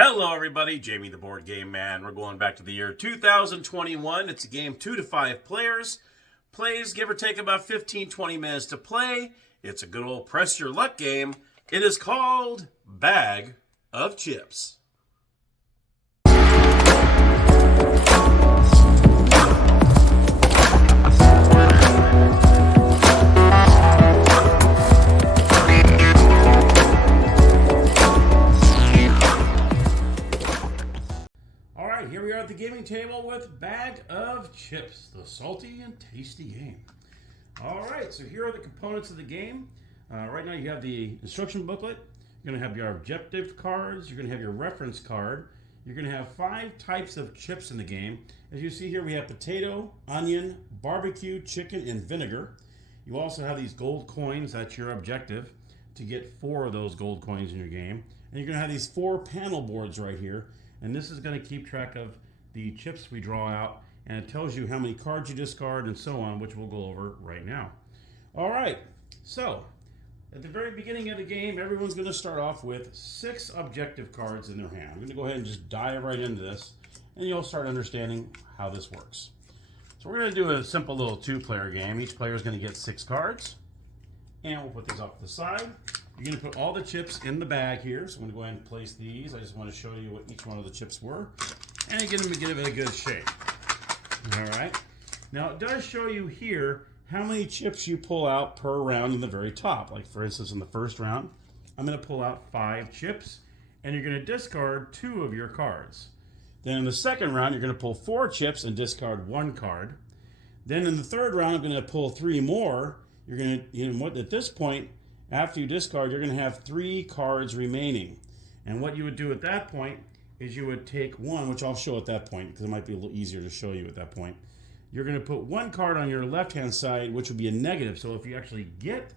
Hello, everybody. Jamie, the Board Game Man. We're going back to the year 2021. It's a game 2 to 5 players. Plays give or take about 15-20 minutes to play. It's a good old press your luck game. It is called Bag of Chips. Here we are at the gaming table with Bag of Chips, the salty and tasty game. All right, so here are the components of the game. Right now you have the instruction booklet. You're going to have your objective cards. You're going to have your reference card. You're going to have 5 types of chips in the game. As you see here, we have potato, onion, barbecue, chicken, and vinegar. You also have these gold coins. That's your objective, to get 4 of those gold coins in your game. And you're going to have these 4 panel boards right here. And this is going to keep track of the chips we draw out, and it tells you how many cards you discard and so on, which we'll go over right now. All right, so at the very beginning of the game, everyone's going to start off with 6 objective cards in their hand. I'm going to go ahead and just dive right into this, and you'll start understanding how this works. So we're going to do a simple little 2-player game. Each player is going to get 6 cards, and we'll put these off to the side. You're going to put all the chips in the bag here. So I'm going to go ahead and place these. I just want to show you what each one of the chips were. And you get them to get it in a good shape. All right. Now it does show you here how many chips you pull out per round in the very top. Like for instance, in the first round, I'm going to pull out 5 chips. And you're going to discard 2 of your cards. Then in the second round, you're going to pull 4 chips and discard 1 card. Then in the third round, I'm going to pull 3 more. You're going to, at this point, after you discard, you're going to have 3 cards remaining. And what you would do at that point is you would take 1, which I'll show at that point because it might be a little easier to show you at that point. You're going to put 1 card on your left-hand side, which would be a negative. So if you actually get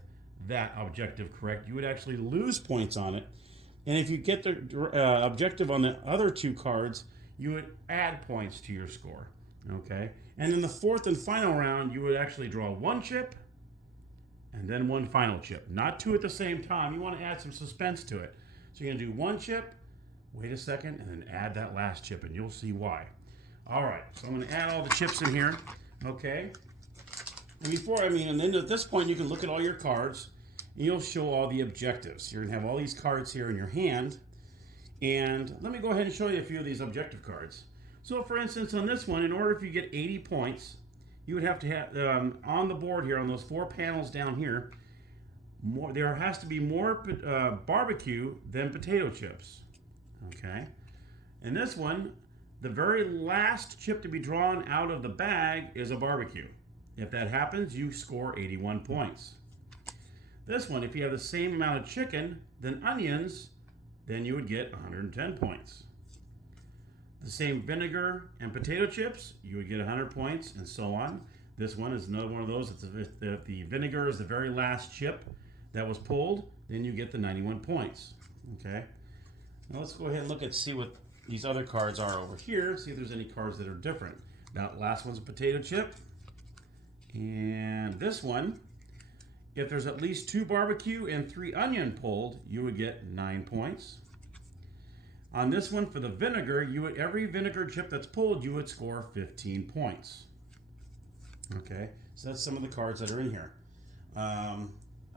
that objective correct, you would actually lose points on it. And if you get the objective on the other 2 cards, you would add points to your score. Okay? And in the fourth and final round, you would actually draw 1 chip, and then 1 final chip. Not 2 at the same time. You want to add some suspense to it. So you're going to do 1 chip, wait a second, and then add that last chip, and you'll see why. All right, so I'm going to add all the chips in here, okay? And then at this point, you can look at all your cards, and you'll show all the objectives. You're going to have all these cards here in your hand, and let me go ahead and show you a few of these objective cards. So for instance, on this one, in order if you get 80 points, you would have to have, on the board here, on those 4 panels down here, there has to be more barbecue than potato chips. Okay? And this one, the very last chip to be drawn out of the bag is a barbecue. If that happens, you score 81 points. This one, if you have the same amount of chicken than onions, then you would get 110 points. The same vinegar and potato chips, you would get 100 points, and so on. This one is another one of those. If the vinegar is the very last chip that was pulled, then you get the 91 points. Okay. Now let's go ahead and look at see what these other cards are over here. See if there's any cards that are different. That last one's a potato chip, and this one, if there's at least 2 barbecue and 3 onion pulled, you would get 9 points. On this one, for the vinegar, every vinegar chip that's pulled, you would score 15 points. Okay, so that's some of the cards that are in here.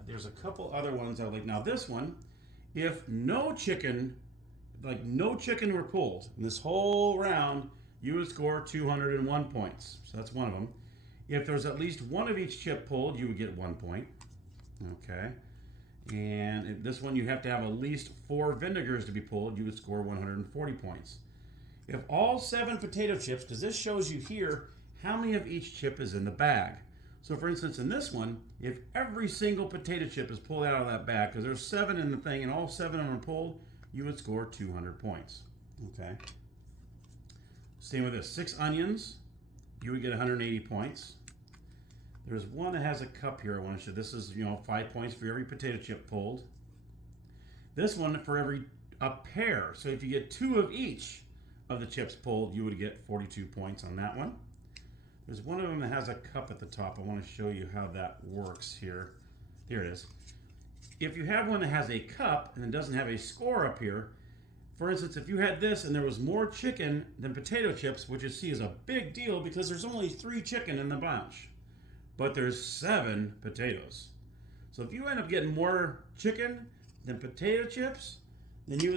There's a couple other ones I like. Now this one, if no chicken were pulled in this whole round, you would score 201 points. So that's one of them. If there's at least 1 of each chip pulled, you would get 1 point. Okay. And in this one, you have to have at least 4 vinegars to be pulled. You would score 140 points. If all 7 potato chips, because this shows you here how many of each chip is in the bag. So for instance, in this one, if every single potato chip is pulled out of that bag, because there's 7 in the thing and all 7 of them are pulled, you would score 200 points. Okay. Same with this. 6 onions, you would get 180 points. There's one that has a cup here I want to show. This is, 5 points for every potato chip pulled. This one for a pair. So if you get 2 of each of the chips pulled, you would get 42 points on that one. There's one of them that has a cup at the top. I want to show you how that works here. Here it is. If you have one that has a cup and it doesn't have a score up here, For instance, if you had this and there was more chicken than potato chips, which you see is a big deal because there's only 3 chicken in the bunch, but there's 7 potatoes. So if you end up getting more chicken than potato chips, then you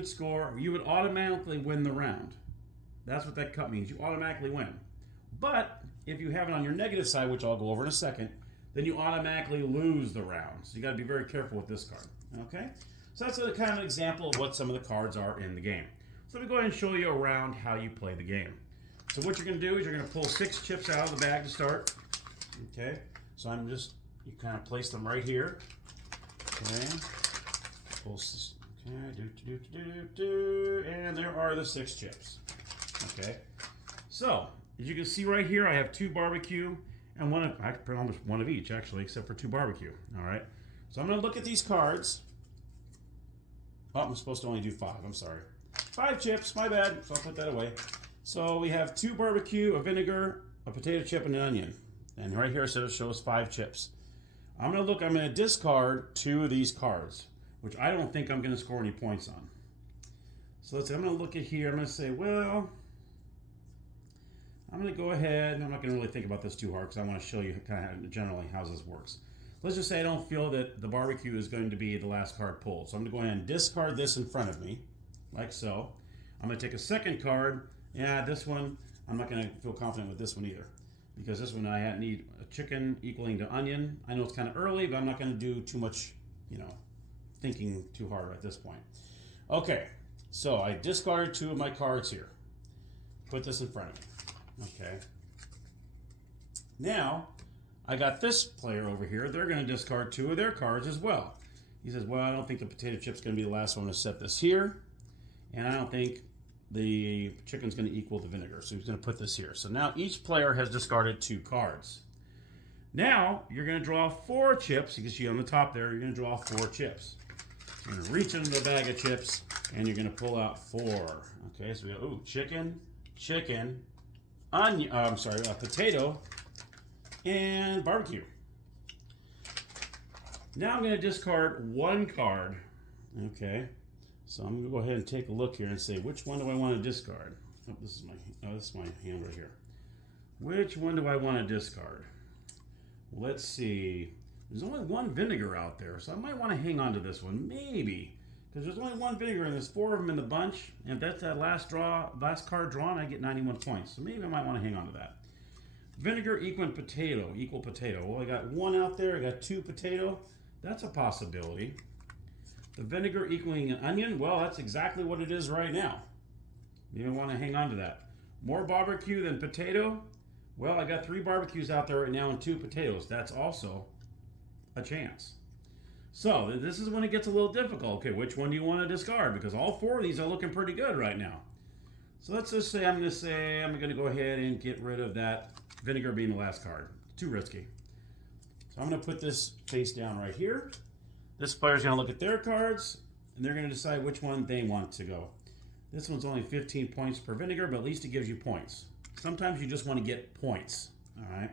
would automatically win the round. That's what that cut means. You automatically win. But if you have it on your negative side, which I'll go over in a second, then you automatically lose the round. So you got to be very careful with this card. Okay? So that's a kind of an example of what some of the cards are in the game. So let me go ahead and show you around how you play the game. So what you're going to do is you're going to pull 6 chips out of the bag to start. Okay? So you kind of place them right here. Okay? Pull, and there are the 6 chips. Okay? So, as you can see right here, I have 2 barbecue and I can put almost one of each actually, except for 2 barbecue. All right? So I'm going to look at these cards. Oh, I'm supposed to only do 5. I'm sorry. 5 chips, my bad. So I'll put that away. So we have 2 barbecue, a vinegar, a potato chip, and an onion. And right here it shows 5 chips. I'm going to discard 2 of these cards, which I don't think I'm going to score any points on. So let's see, I'm going to look at here. I'm going to say, well, I'm going to go ahead. I'm not going to really think about this too hard because I want to show you kind of generally how this works. Let's just say I don't feel that the barbecue is going to be the last card pulled. So I'm going to go ahead and discard this in front of me, like so. I'm going to take a second card. Yeah, this one, I'm not going to feel confident with this one either, because this one I need a chicken equaling to onion. I know it's kind of early, but I'm not going to do too much, thinking too hard at this point. Okay, so I discarded 2 of my cards here. Put this in front of me. Okay. Now, I got this player over here. They're going to discard 2 of their cards as well. He says, well, I don't think the potato chip's going to be the last one to set this here. And I don't think the chicken's going to equal the vinegar. So he's going to put this here. So now each player has discarded 2 cards. Now, you're going to draw 4 chips. You can see on the top there, you're going to draw 4 chips. You're going to reach into the bag of chips, and you're going to pull out 4. Okay, so we go, chicken, onion, potato, and barbecue. Now I'm going to discard 1 card. Okay, so I'm going to go ahead and take a look here and say, which one do I want to discard? Oh, this is my hand right here. Which one do I want to discard? Let's see. There's only 1 vinegar out there, so I might want to hang on to this one, maybe, because there's only 1 vinegar and there's 4 of them in the bunch. And if that's that last card drawn, I get 91 points. So maybe I might want to hang on to that. Vinegar equal potato. Well, I got 1 out there. I got 2 potato. That's a possibility. The vinegar equaling an onion. Well, that's exactly what it is right now. Maybe I want to hang on to that. More barbecue than potato. Well, I got 3 barbecues out there right now and 2 potatoes. That's also a chance. So this is when it gets a little difficult. Okay, which one do you want to discard? Because all 4 of these are looking pretty good right now. So let's just say I'm going to go ahead and get rid of that vinegar being the last card. Too risky. So I'm going to put this face down right here. This player's going to look at their cards, and they're going to decide which one they want to go. This one's only 15 points per vinegar, but at least it gives you points. Sometimes you just want to get points. All right.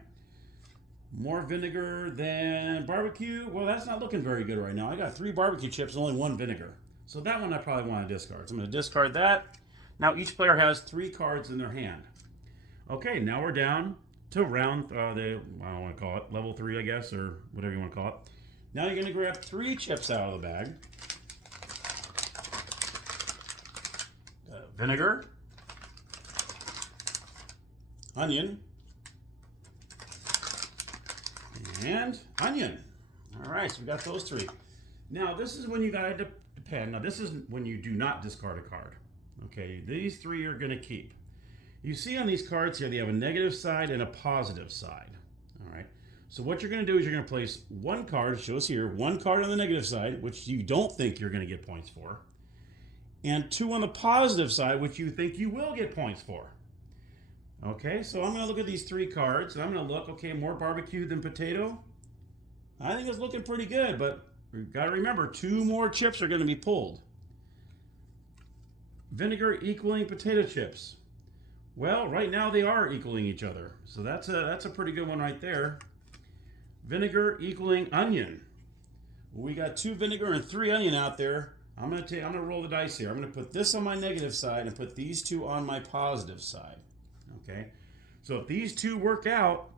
More vinegar than barbecue. Well, that's not looking very good right now. I got 3 barbecue chips, only 1 vinegar. So that one I probably want to discard. So I'm going to discard that. Now each player has 3 cards in their hand. Okay, now we're down to round, I don't want to call it level 3, I guess, or whatever you want to call it. Now you're going to grab 3 chips out of the bag. Vinegar. Onion. And onion. All right, so we got those 3. Now, this is when you got to depend. Now, this is when you do not discard a card. Okay, these 3 are going to keep. You see on these cards here, they have a negative side and a positive side. All right, so what you're going to do is you're going to place 1 card, shows here, 1 card on the negative side, which you don't think you're going to get points for, and 2 on the positive side, which you think you will get points for. Okay, so I'm going to look at these 3 cards, and I'm going to look, okay, more barbecue than potato. I think it's looking pretty good, but we've got to remember, 2 more chips are going to be pulled. Vinegar equaling potato chips. Well, right now they are equaling each other, so that's a pretty good one right there. Vinegar equaling onion. We got 2 vinegar and 3 onion out there. I'm gonna roll the dice here. I'm gonna put this on my negative side and put these two on my positive side. Okay, so if these two work out,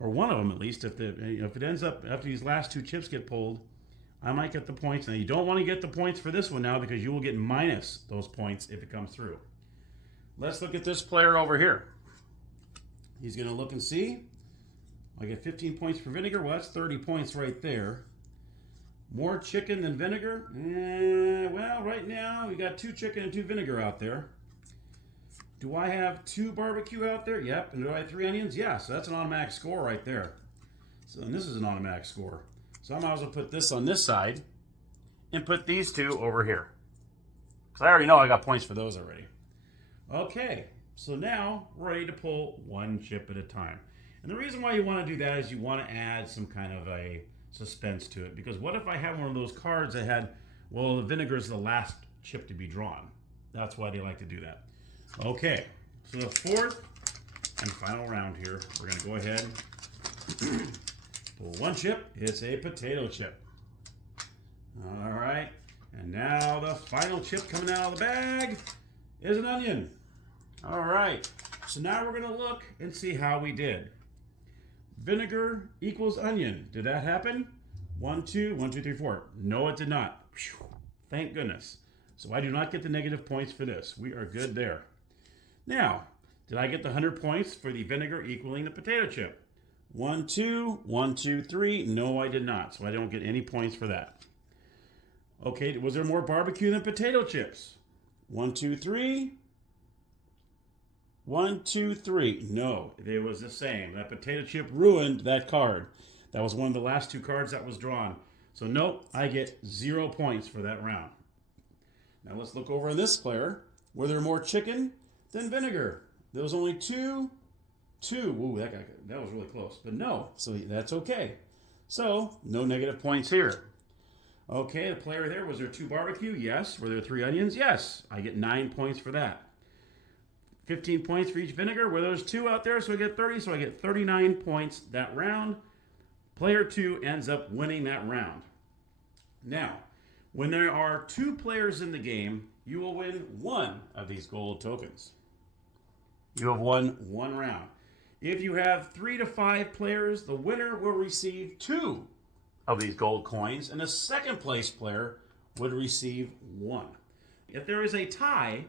or one of them at least, if it ends up after these last two chips get pulled, I might get the points. Now you don't want to get the points for this one now because you will get minus those points if it comes through. Let's look at this player over here. He's gonna look and see. I get 15 points for vinegar. Well, that's 30 points right there. More chicken than vinegar? Well, right now we got 2 chicken and 2 vinegar out there. Do I have 2 barbecue out there? Yep. And do I have 3 onions? Yeah, so that's an automatic score right there. So and this is an automatic score. So I might as well put this on this side and put these 2 over here. Because I already know I got points for those already. Okay, so now we're ready to pull 1 chip at a time. And the reason why you want to do that is you want to add some kind of a suspense to it. Because what if I have one of those cards that had, well, the vinegar is the last chip to be drawn. That's why they like to do that. Okay, so the 4th and final round here, we're going to go ahead, pull 1 chip. It's a potato chip. All right, and now the final chip coming out of the bag is an onion. All right, so now we're going to look and see how we did. Vinegar equals onion. Did that happen? 1, 2, 1, 2, 3, 4. No, it did not. Thank goodness. So I do not get the negative points for this. We are good there. Now, did I get the 100 points for the vinegar equaling the potato chip? 1, 2, 1, 2, 3. No, I did not. So I don't get any points for that. Okay, was there more barbecue than potato chips? 1, 2, 3. 1, 2, 3. No, it was the same. That potato chip ruined that card. That was one of the last 2 cards that was drawn. So nope, I get 0 points for that round. Now let's look over on this player. Were there more chicken than vinegar? There was only 2. Ooh, that was really close. But no, so that's okay. So no negative points here. Okay, the player there, was there 2 barbecue? Yes. Were there 3 onions? Yes. I get 9 points for that. 15 points for each vinegar. Were those 2 out there? So I get 30. So I get 39 points that round. Player 2 ends up winning that round. Now, when there are 2 players in the game, you will win 1 of these gold tokens. You have won 1 round. If you have 3 to 5 players, the winner will receive 2 of these gold coins, and the second place player would receive 1. If there is a tie,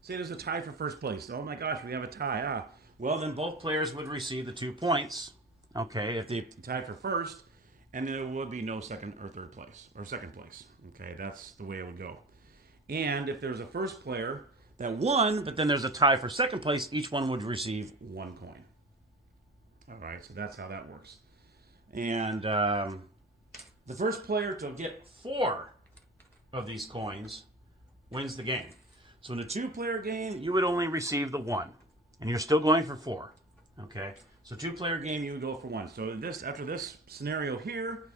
say there's a tie for first place. Oh my gosh, we have a tie. Well, then both players would receive the 2 points. Okay, if they tie for first, and then there would be no second or third place, or second place. Okay, that's the way it would go. And if there's a first player that won, but then there's a tie for second place, each one would receive 1 coin. All right, so that's how that works. And the first player to get 4 of these coins wins the game. So in a 2-player game, you would only receive the 1, and you're still going for 4. Okay, so 2-player game, you would go for 1. So after this scenario here,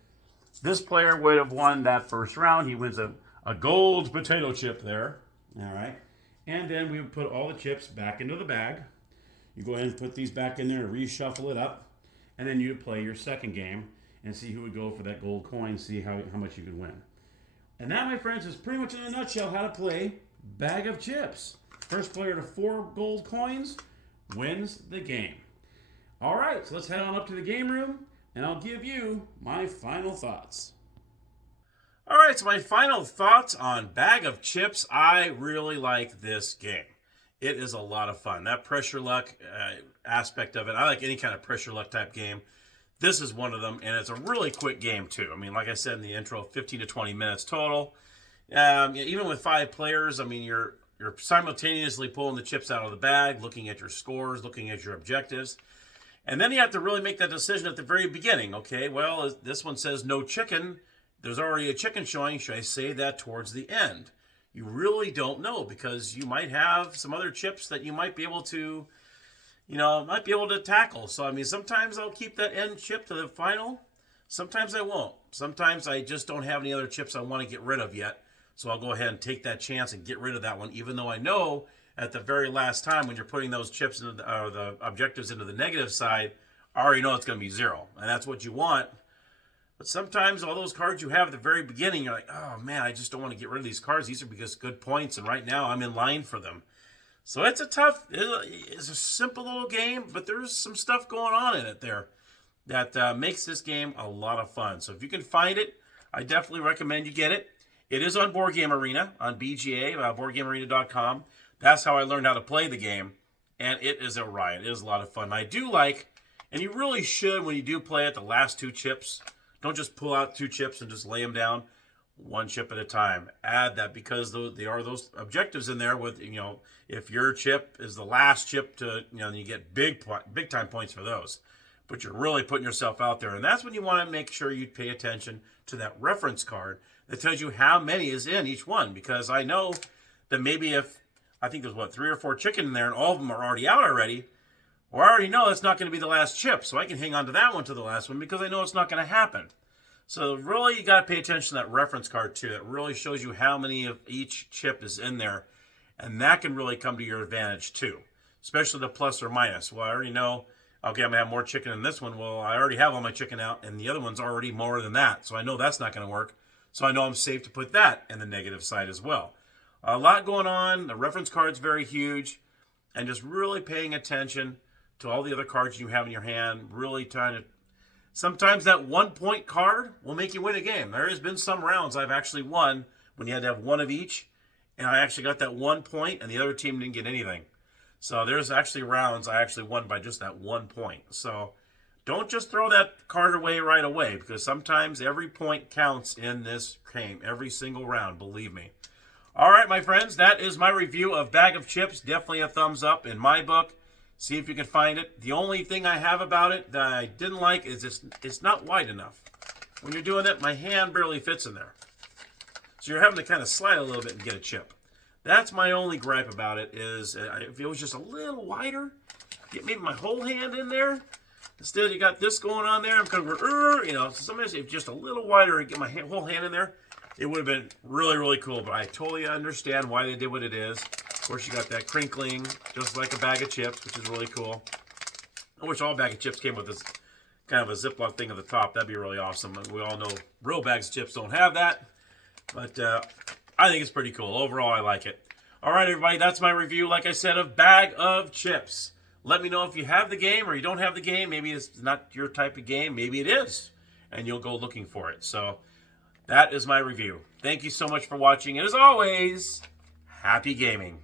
this player would have won that first round. He wins a gold potato chip there. All right, and then we would put all the chips back into the bag. You go ahead and put these back in there, reshuffle it up, and then you play your second game and see who would go for that gold coin, see how much you could win. And that, my friends, is pretty much in a nutshell how to play Bag of Chips. First player to 4 gold coins wins the game. All right, so let's head on up to the game room, and I'll give you my final thoughts. All right, so my final thoughts on Bag of Chips. I really like this game. It is a lot of fun. That pressure luck aspect of it, I like any kind of pressure luck type game. This is one of them, and it's a really quick game, too. I mean, like I said in the intro, 15 to 20 minutes total. Even with 5 players, I mean, you're simultaneously pulling the chips out of the bag, looking at your scores, looking at your objectives. And then you have to really make that decision at the very beginning. Okay, well, this one says no chicken. There's already a chicken showing. Should I say that towards the end? You really don't know, because you might have some other chips that you might be able to, tackle. So, I mean, sometimes I'll keep that end chip to the final. Sometimes I won't. Sometimes I just don't have any other chips I want to get rid of yet. So I'll go ahead and take that chance and get rid of that one, even though I know at the very last time when you're putting those chips into the objectives into the negative side, I already know it's going to be 0. And that's what you want But sometimes all those cards you have at the very beginning, you're like, oh man, I just don't want to get rid of these cards. These are because good points, and right now I'm in line for them. So it's it's a simple little game, but there's some stuff going on in it there that makes this game a lot of fun. So if you can find it, I definitely recommend you get it. It is on Board Game Arena, on BGA, BoardGameArena.com. That's how I learned how to play the game, and it is a riot. It is a lot of fun. I do like, and you really should when you do play it, the last 2 chips. Don't just pull out 2 chips and just lay them down 1 chip at a time. Add that because there are those objectives in there with, if your chip is the last chip to, you get big time points for those. But you're really putting yourself out there. And that's when you want to make sure you pay attention to that reference card that tells you how many is in each one. Because I know that maybe I think there's 3 or 4 chicken in there and all of them are already out already, or I already know that's not going to be the last chip, so I can hang on to that one to the last one because I know it's not going to happen. So really, you got to pay attention to that reference card too. That really shows you how many of each chip is in there, and that can really come to your advantage too, especially the plus or minus. Well, I already know, okay, I'm going to have more chicken in this one. Well, I already have all my chicken out, and the other one's already more than that, so I know that's not going to work. So I know I'm safe to put that in the negative side as well. A lot going on. The reference card's very huge, and just really paying attention to all the other cards you have in your hand, really trying to... Sometimes that 1-point card will make you win a game. There has been some rounds I've actually won when you had to have 1 of each, and I actually got that 1 point, and the other team didn't get anything. So there's actually rounds I actually won by just that 1 point. So don't just throw that card away right away, because sometimes every point counts in this game, every single round, believe me. All right, my friends, that is my review of Bag of Chips. Definitely a thumbs up in my book. See if you can find it. The only thing I have about it that I didn't like is it's not wide enough. When you're doing it, my hand barely fits in there. So you're having to kind of slide a little bit and get a chip. That's my only gripe about it, is if it was just a little wider, get maybe my whole hand in there. Instead, you got this going on there. I'm kind of, so sometimes if just a little wider and get my whole hand in there, it would have been really, really cool. But I totally understand why they did what it is. Of course, you got that crinkling, just like a bag of chips, which is really cool. I wish all bag of chips came with this kind of a Ziploc thing at the top. That'd be really awesome. We all know real bags of chips don't have that. But I think it's pretty cool. Overall, I like it. All right, everybody, that's my review, like I said, of Bag of Chips. Let me know if you have the game or you don't have the game. Maybe it's not your type of game. Maybe it is, and you'll go looking for it. So that is my review. Thank you so much for watching. And as always, happy gaming.